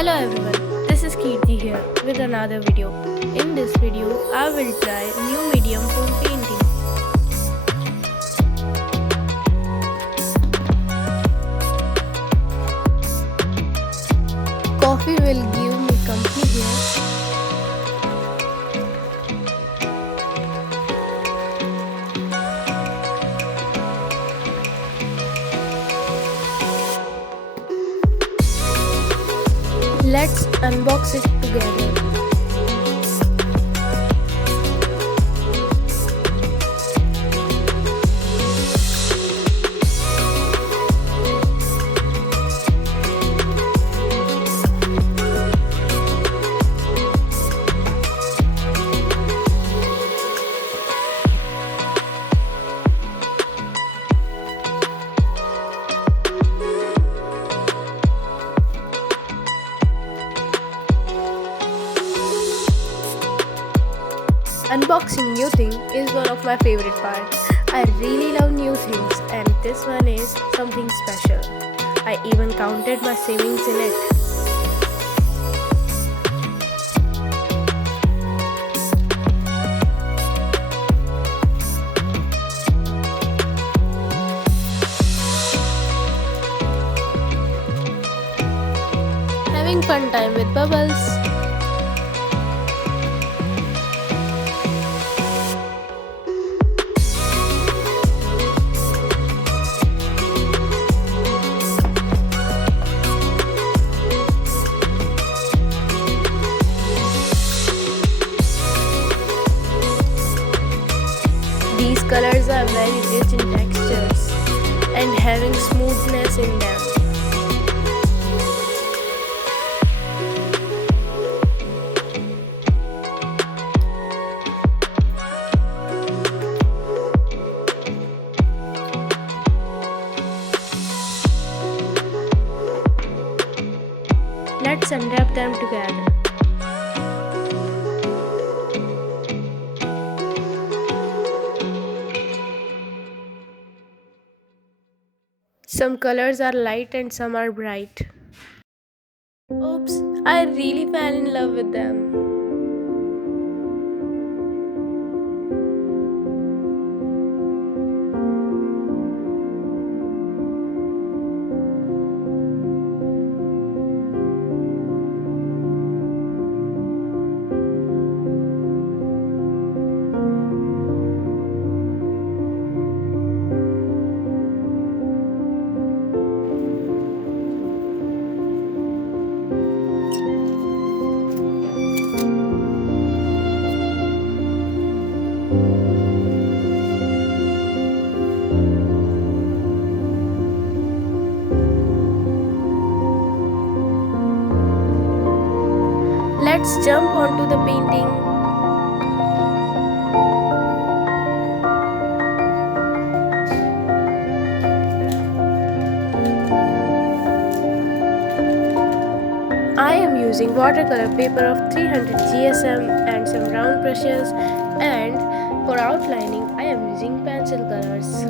Hello everyone, this is Kirti here with another video. In this video, I will try new medium for painting. Coffee will give me company here. Let's unbox it together. Unboxing new thing is one of my favorite parts. I really love new things and this one is something special. I even counted my savings in it. Having fun time with bubbles. These colors are very rich in textures and having smoothness in them. Let's unwrap them together. Some colors are light and some are bright. Oops, I really fell in love with them. Let's jump onto the painting. I am using watercolor paper of 300 GSM and some round brushes, and for outlining I am using pencil colors.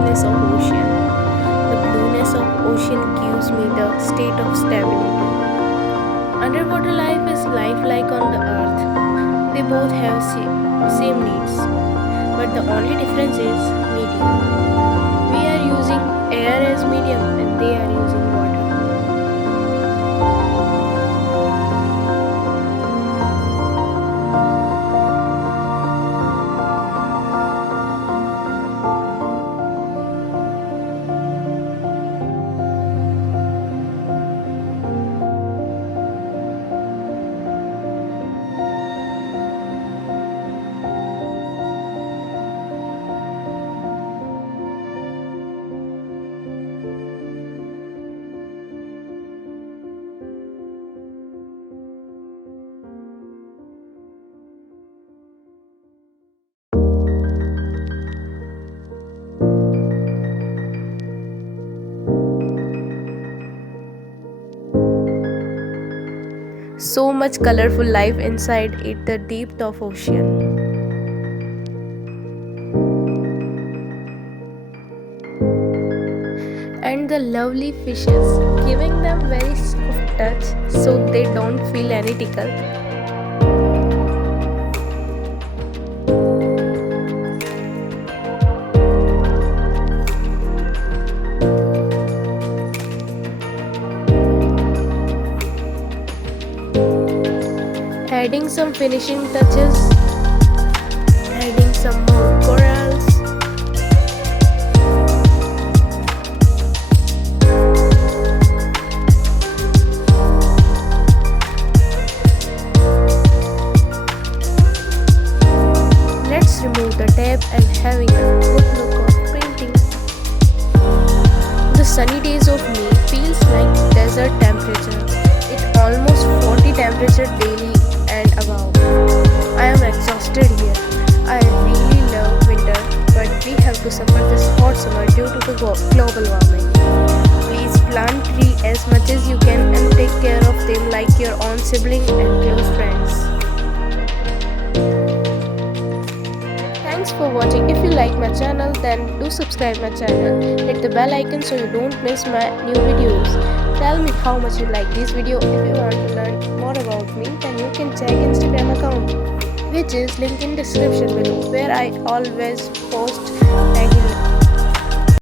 deepness of ocean. The blueness of ocean gives me the state of stability. Underwater life is lifelike on the earth. They both have same needs, but the only difference is medium. We are using air as medium and they are using water. So much colorful life inside it, the deep of ocean. And the lovely fishes, giving them very soft touch so they don't feel any tickle. Adding some finishing touches, adding some more corals. Let's remove the tape and having a good look of painting. The sunny days of May feels like desert temperature. It almost 40 temperature daily and above. I am exhausted here. I really love winter, but we have to suffer this hot summer due to the global warming. Please plant tree as much as you can and take care of them like your own sibling and close friends. Thanks for watching. If you like my channel, then do subscribe my channel. Hit the bell icon so you don't miss my new videos. Tell me how much you like this video. If you want to learn more about me, then you can check Instagram account, which is linked in description below, where I always post